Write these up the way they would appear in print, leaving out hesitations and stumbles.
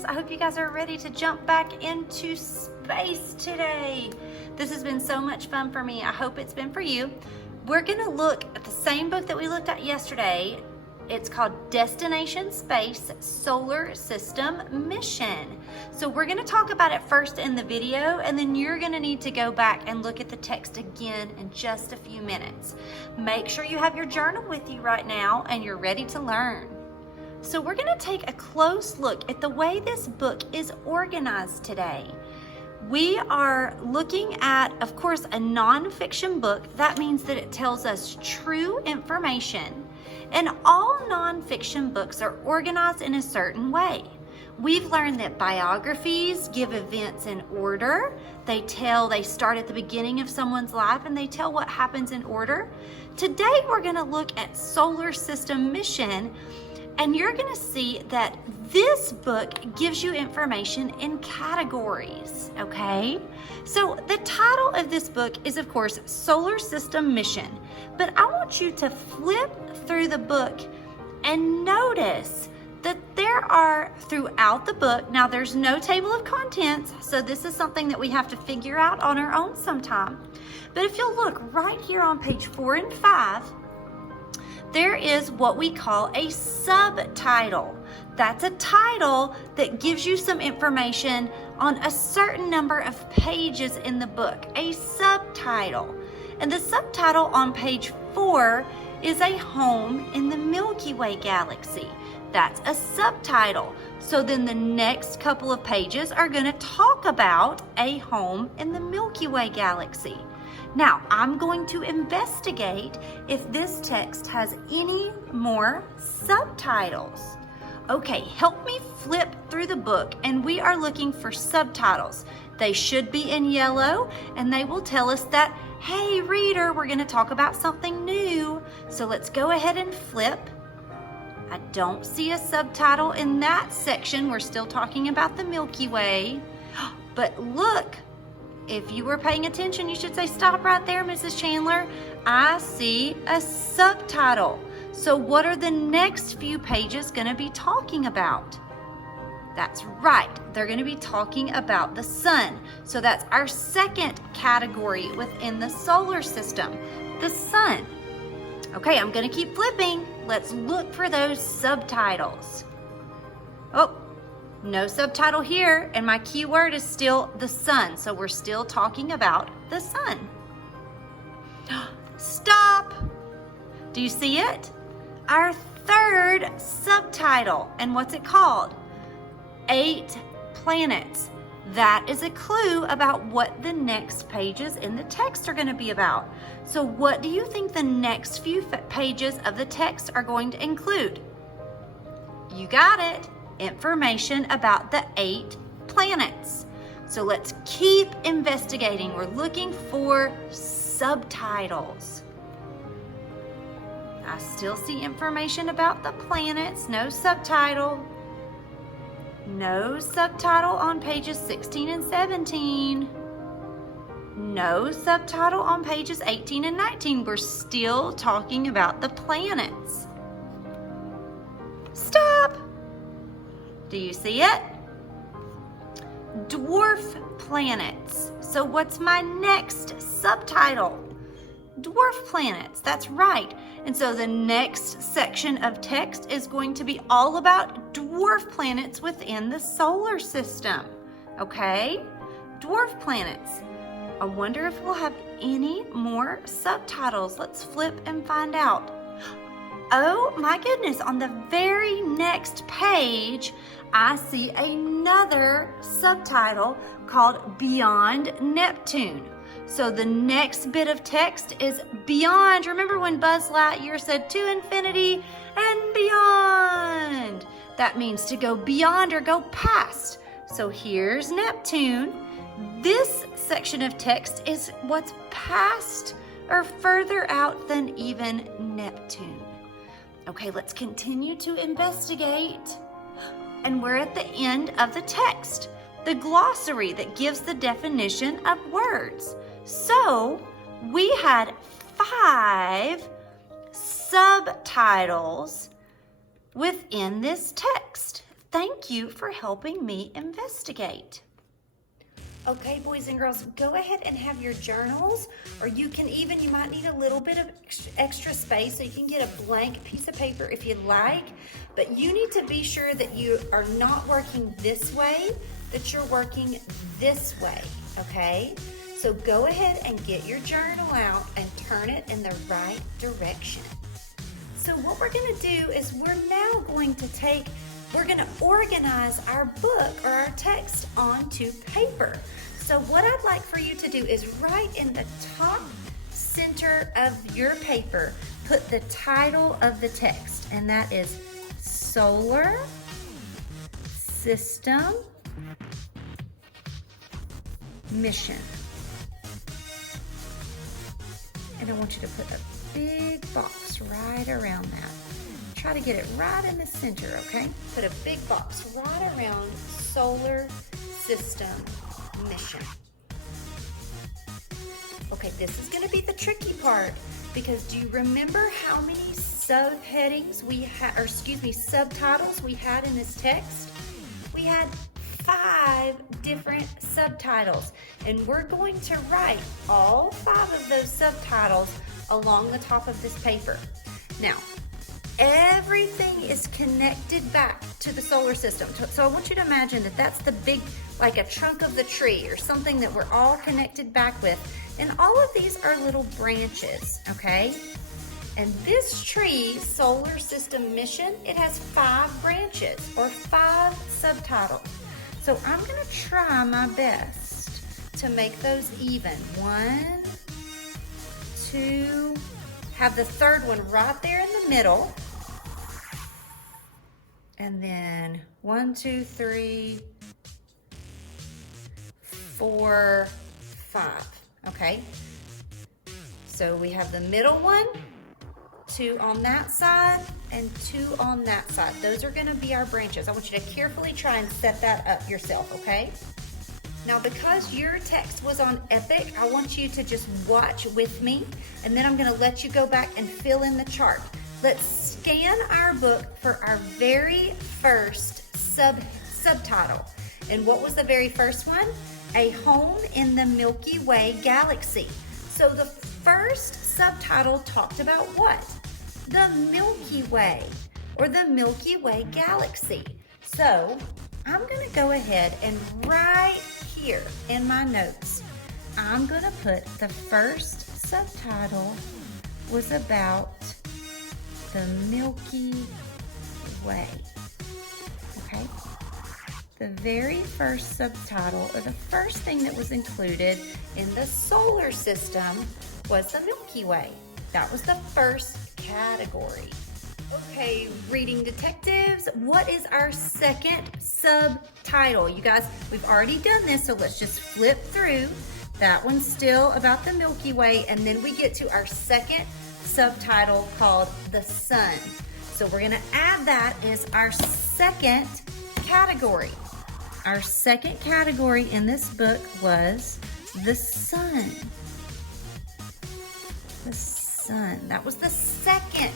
Changelers. I hope you guys are ready to jump back into space today. This has been so much fun for me. I hope it's been for you. We're gonna look at the same book that we looked at yesterday. It's called Destination Space Solar System Mission. So we're gonna talk about it first in the video, and then you're gonna need to go back and look at the text again in just a few minutes. Make sure you have your journal with you right now and you're ready to learn. So we're gonna take a close look at the way this book is organized today. We are looking at, of course, a nonfiction book. That means that it tells us true information. And all nonfiction books are organized in a certain way. We've learned that biographies give events in order. They start at the beginning of someone's life and they tell what happens in order. Today we're gonna look at Solar System Mission, and you're gonna see that this book gives you information in categories, okay? So the title of this book is, of course, Solar System Mission, but I want you to flip through the book and notice that there are throughout the book, now there's no table of contents, so this is something that we have to figure out on our own sometime. But if you'll look right here on page 4 and 5, there is what we call a subtitle. That's a title that gives you some information on a certain number of pages in the book, a subtitle. And the subtitle on page 4 is a home in the Milky Way galaxy. That's a subtitle. So then the next couple of pages are going to talk about a home in the Milky Way galaxy. Now, I'm going to investigate if this text has any more subtitles. Okay, help me flip through the book, and we are looking for subtitles. They should be in yellow, and they will tell us that, hey, reader, we're going to talk about something new. So let's go ahead and flip. I don't see a subtitle in that section. We're still talking about the Milky Way. But look, if you were paying attention, you should say, stop right there, Mrs. Chandler. I see a subtitle. So what are the next few pages going to be talking about? That's right. They're going to be talking about the sun. So that's our second category within the solar system, the sun. Okay, I'm going to keep flipping. Let's look for those subtitles. Oh, no subtitle here, and my keyword is still the sun. So we're still talking about the sun. Stop. Do you see it? Our third subtitle, and what's it called? 8 planets. That is a clue about what the next pages in the text are going to be about. So what do you think the next few pages of the text are going to include? You got it. Information about the 8 planets. So let's keep investigating. We're looking for subtitles. I still see information about the planets, no subtitle. No subtitle on pages 16 and 17. No subtitle on pages 18 and 19. We're still talking about the planets. Stop! Do you see it? Dwarf planets. So what's my next subtitle? Dwarf planets, that's right. And so the next section of text is going to be all about dwarf planets within the solar system. Okay? Dwarf planets. I wonder if we'll have any more subtitles. Let's flip and find out. Oh my goodness, on the very next page, I see another subtitle called Beyond Neptune. So the next bit of text is beyond. Remember when Buzz Lightyear said to infinity and beyond? That means to go beyond or go past. So here's Neptune. This section of text is what's past or further out than even Neptune. Okay, let's continue to investigate. And we're at the end of the text, the glossary that gives the definition of words. So we had 5 subtitles within this text. Thank you for helping me investigate. Okay, boys and girls, go ahead and have your journals, or you might need a little bit of extra space, so you can get a blank piece of paper if you'd like, but you need to be sure that you are not working this way, that you're working this way, okay? So go ahead and get your journal out and turn it in the right direction. So what we're gonna do is we're going to organize our book or our text onto paper. So what I'd like for you to do is right in the top center of your paper, put the title of the text, and that is Solar System Mission. And I want you to put a big box right around that. Try to get it right in the center, okay? Put a big box right around Solar System Mission. Okay, this is going to be the tricky part, because do you remember how many subheadings subtitles we had in this text? We had 5 different subtitles, and we're going to write all 5 of those subtitles along the top of this paper. Now, everything is connected back to the solar system. So I want you to imagine that that's the big, like a trunk of the tree or something that we're all connected back with. And all of these are little branches, okay? And this tree, Solar System Mission, it has 5 branches or 5 subtitles. So I'm gonna try my best to make those even. 1, 2, have the third one right there in the middle. And then 1, 2, 3, 4, 5, okay? So we have the middle one, 2 on that side, and 2 on that side. Those are gonna be our branches. I want you to carefully try and set that up yourself, okay? Now, because your text was on Epic, I want you to just watch with me, and then I'm gonna let you go back and fill in the chart. Let's scan our book for our very first subtitle. And what was the very first one? A Home in the Milky Way Galaxy. So the first subtitle talked about what? The Milky Way, or the Milky Way Galaxy. So I'm gonna go ahead and right here in my notes, I'm gonna put the first subtitle was about the Milky Way, okay? The very first subtitle, or the first thing that was included in the solar system, was the Milky Way. That was the first category. Okay, reading detectives, what is our second subtitle? You guys, we've already done this, so let's just flip through. That one's still about the Milky Way, and then we get to our second subtitle called The Sun. So we're gonna add that as our second category. Our second category in this book was the sun. The sun. That was the second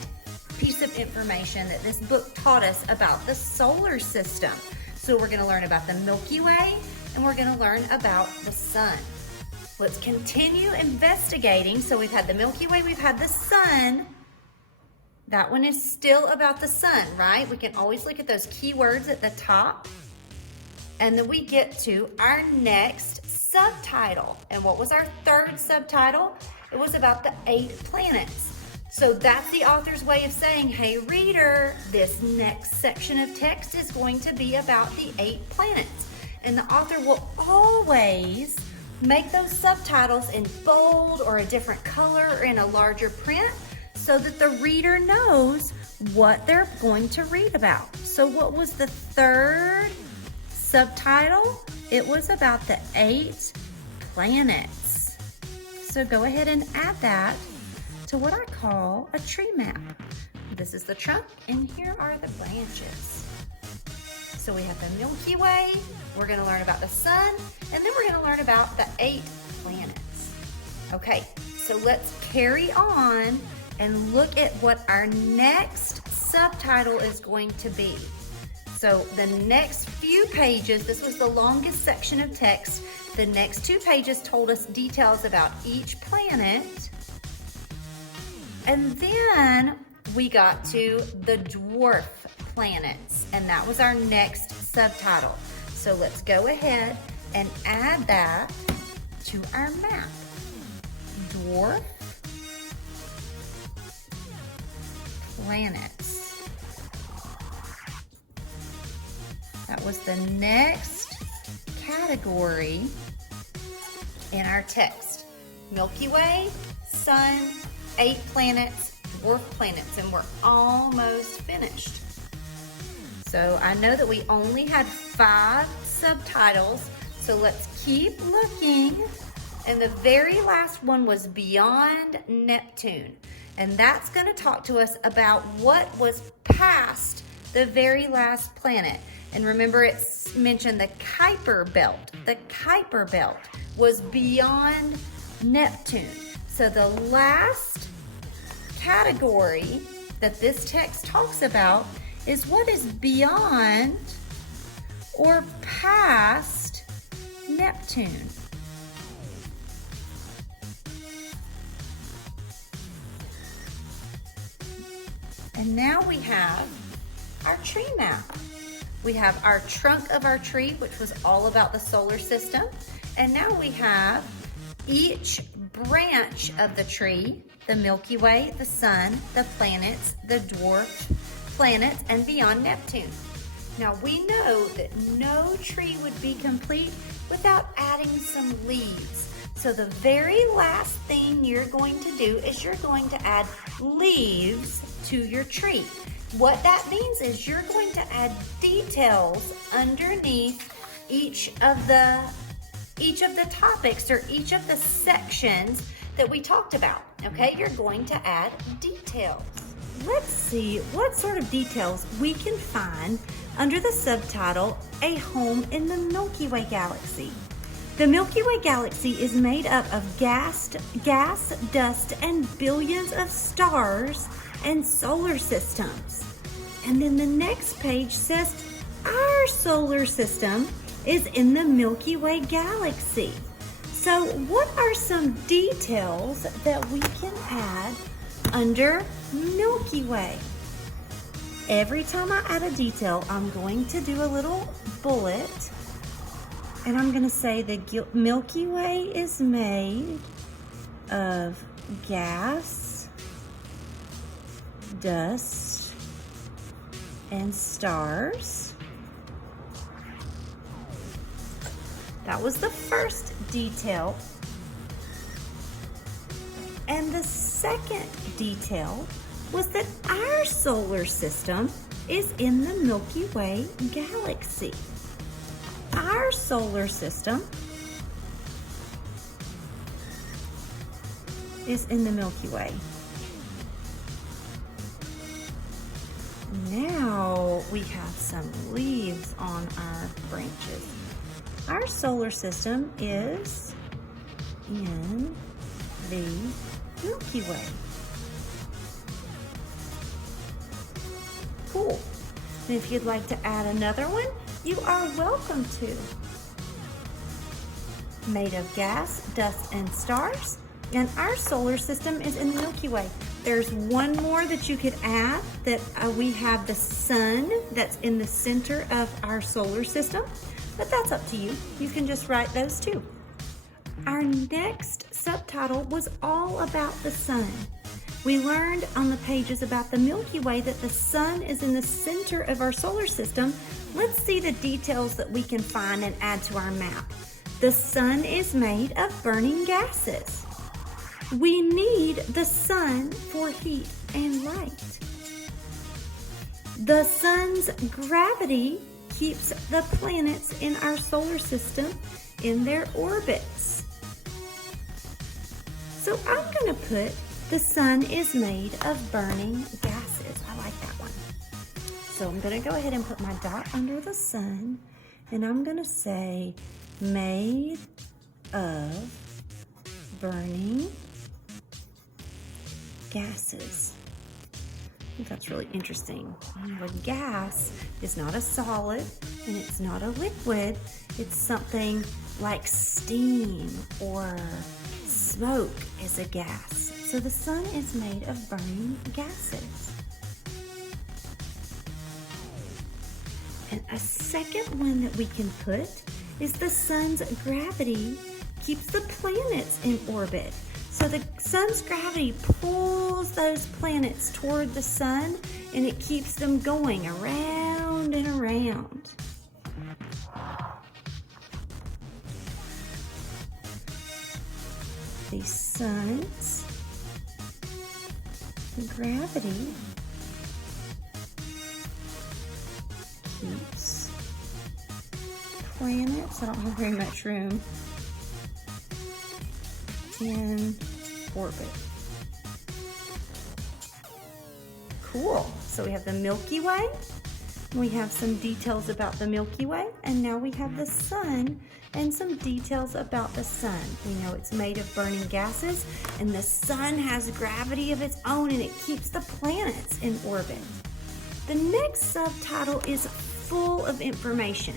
piece of information that this book taught us about the solar system. So we're gonna learn about the Milky Way, and we're gonna learn about the sun. Let's continue investigating. So we've had the Milky Way, we've had the sun. That one is still about the sun, right? We can always look at those keywords at the top. And then we get to our next subtitle. And what was our third subtitle? It was about the 8 planets. So that's the author's way of saying, hey reader, this next section of text is going to be about the 8 planets. And the author will always make those subtitles in bold or a different color or in a larger print so that the reader knows what they're going to read about. So what was the third subtitle? It was about the 8 planets. So go ahead and add that to what I call a tree map. This is the trunk, and here are the branches. So we have the Milky Way, we're gonna learn about the sun, and then we're gonna learn about the 8 planets. Okay, so let's carry on and look at what our next subtitle is going to be. So the next few pages, this was the longest section of text. The next 2 pages told us details about each planet. And then we got to the dwarf planets, and that was our next subtitle. So let's go ahead and add that to our map. Dwarf planets. That was the next category in our text. Milky Way, Sun, 8 planets, dwarf planets, and we're almost finished. So I know that we only had 5 subtitles, so let's keep looking. And the very last one was Beyond Neptune. And that's going to talk to us about what was past the very last planet. And remember, it's mentioned the Kuiper Belt. The Kuiper Belt was beyond Neptune. So the last category that this text talks about is what is beyond or past Neptune. And now we have our tree map. We have our trunk of our tree, which was all about the solar system. And now we have each branch of the tree, the Milky Way, the Sun, the planets, the dwarf planets, and beyond Neptune. Now we know that no tree would be complete without adding some leaves. So the very last thing you're going to do is you're going to add leaves to your tree. What that means is you're going to add details underneath each of the topics or each of the sections that we talked about. Okay, you're going to add details. Let's see what sort of details we can find under the subtitle, A Home in the Milky Way Galaxy. The Milky Way Galaxy is made up of gas, dust, and billions of stars and solar systems. And then the next page says our solar system is in the Milky Way Galaxy. So what are some details that we can add under Milky Way? Every time I add a detail, I'm going to do a little bullet, and I'm going to say the Milky Way is made of gas, dust, and stars. That was the first detail. And the second detail was that our solar system is in the Milky Way Galaxy. Our solar system is in the Milky Way. Now we have some leaves on our branches. Our solar system is in the Milky Way. Cool. And if you'd like to add another one, you are welcome to. Made of gas, dust, and stars. And our solar system is in the Milky Way. There's one more that you could add, that we have the sun that's in the center of our solar system, but that's up to you. You can just write those too. Our next subtitle was all about the sun. We learned on the pages about the Milky Way that the sun is in the center of our solar system. Let's see the details that we can find and add to our map. The sun is made of burning gases. We need the sun for heat and light. The sun's gravity keeps the planets in our solar system in their orbits. So I'm going to put the sun is made of burning gases. I like that one. So I'm going to go ahead and put my dot under the sun, and I'm going to say made of burning gases. think that's really interesting. A gas is not a solid and it's not a liquid. It's something like steam or smoke is a gas. So the sun is made of burning gases. And a second one that we can put is the sun's gravity keeps the planets in orbit. So the sun's gravity pulls those planets toward the sun and it keeps them going around and around. The sun's gravity keeps planets, I don't have very much room, in orbit. Cool. So we have the Milky Way. We have some details about the Milky Way, and now we have the sun and some details about the sun. We know it's made of burning gases, and the sun has gravity of its own, and it keeps the planets in orbit. The next subtitle is full of information,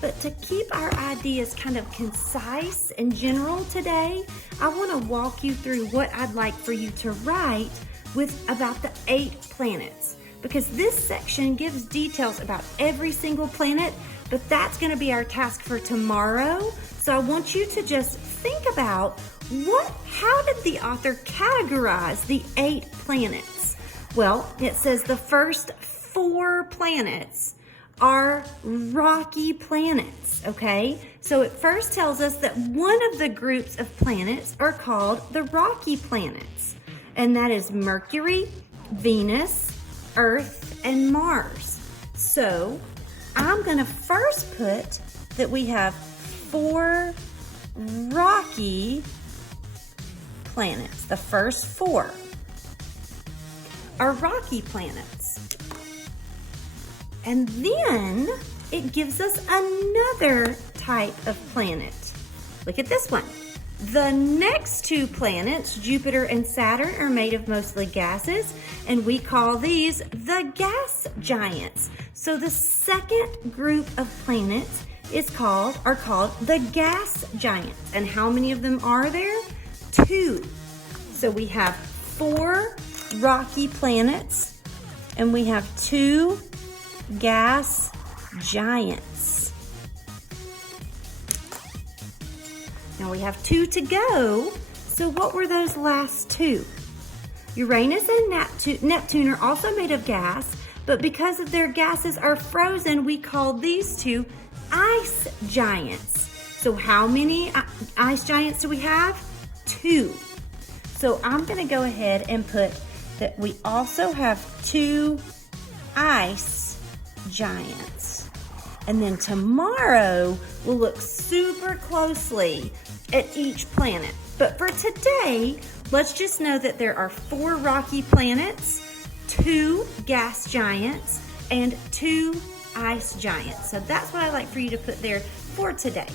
but to keep our ideas kind of concise and general today, I want to walk you through what I'd like for you to write with about the 8 planets, because this section gives details about every single planet, but that's going to be our task for tomorrow. So I want you to just think about how did the author categorize the 8 planets? Well, it says the first 4 planets are rocky planets, okay? So it first tells us that one of the groups of planets are called the rocky planets, and that is Mercury, Venus, Earth, and Mars. So I'm gonna first put that we have 4 rocky planets. The first 4 are rocky planets. And then it gives us another type of planet. Look at this one. The next 2 planets, Jupiter and Saturn, are made of mostly gases, and we call these the gas giants. So the second group of planets are called the gas giants. And how many of them are there? 2. So we have 4 rocky planets, and we have 2 gas giants. Now we have 2 to go. So what were those last 2? Uranus and Neptune are also made of gas, but because of their gases are frozen, we call these 2 ice giants. So how many ice giants do we have? 2. So I'm going to go ahead and put that we also have 2 ice giants. And then tomorrow we'll look super closely at each planet. But for today, let's just know that there are 4 rocky planets, 2 gas giants, and 2 ice giants. So that's what I'd like for you to put there for today.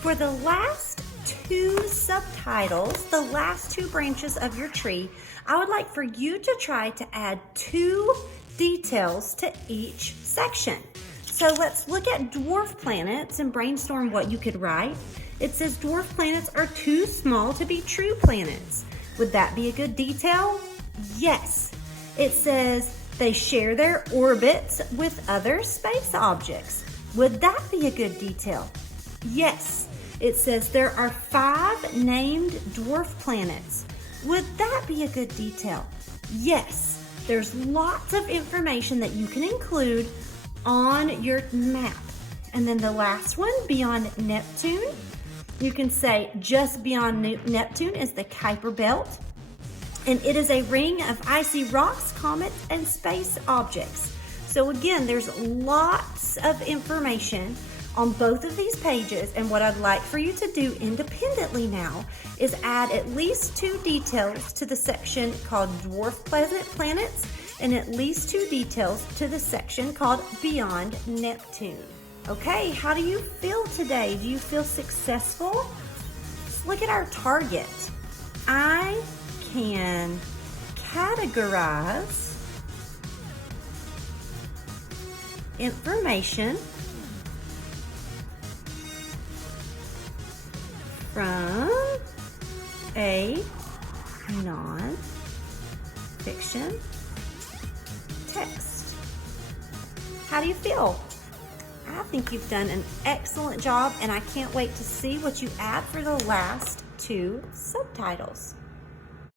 For the last 2 subtitles, the last 2 branches of your tree, I would like for you to try to add 2 details to each section. So let's look at dwarf planets and brainstorm what you could write. It says dwarf planets are too small to be true planets. Would that be a good detail? Yes. It says they share their orbits with other space objects. Would that be a good detail? Yes. It says there are 5 named dwarf planets. Would that be a good detail? Yes. There's lots of information that you can include on your map. And then the last one, beyond Neptune, you can say just beyond Neptune is the Kuiper Belt, and it is a ring of icy rocks, comets, and space objects. So again, there's lots of information on both of these pages, and what I'd like for you to do independently now is add at least 2 details to the section called Dwarf Planets and at least 2 details to the section called Beyond Neptune. Okay, how do you feel today? Do you feel successful? Let's look at our target. I can categorize information from a non-fiction text. How do you feel? I think you've done an excellent job, and I can't wait to see what you add for the last 2 subtitles.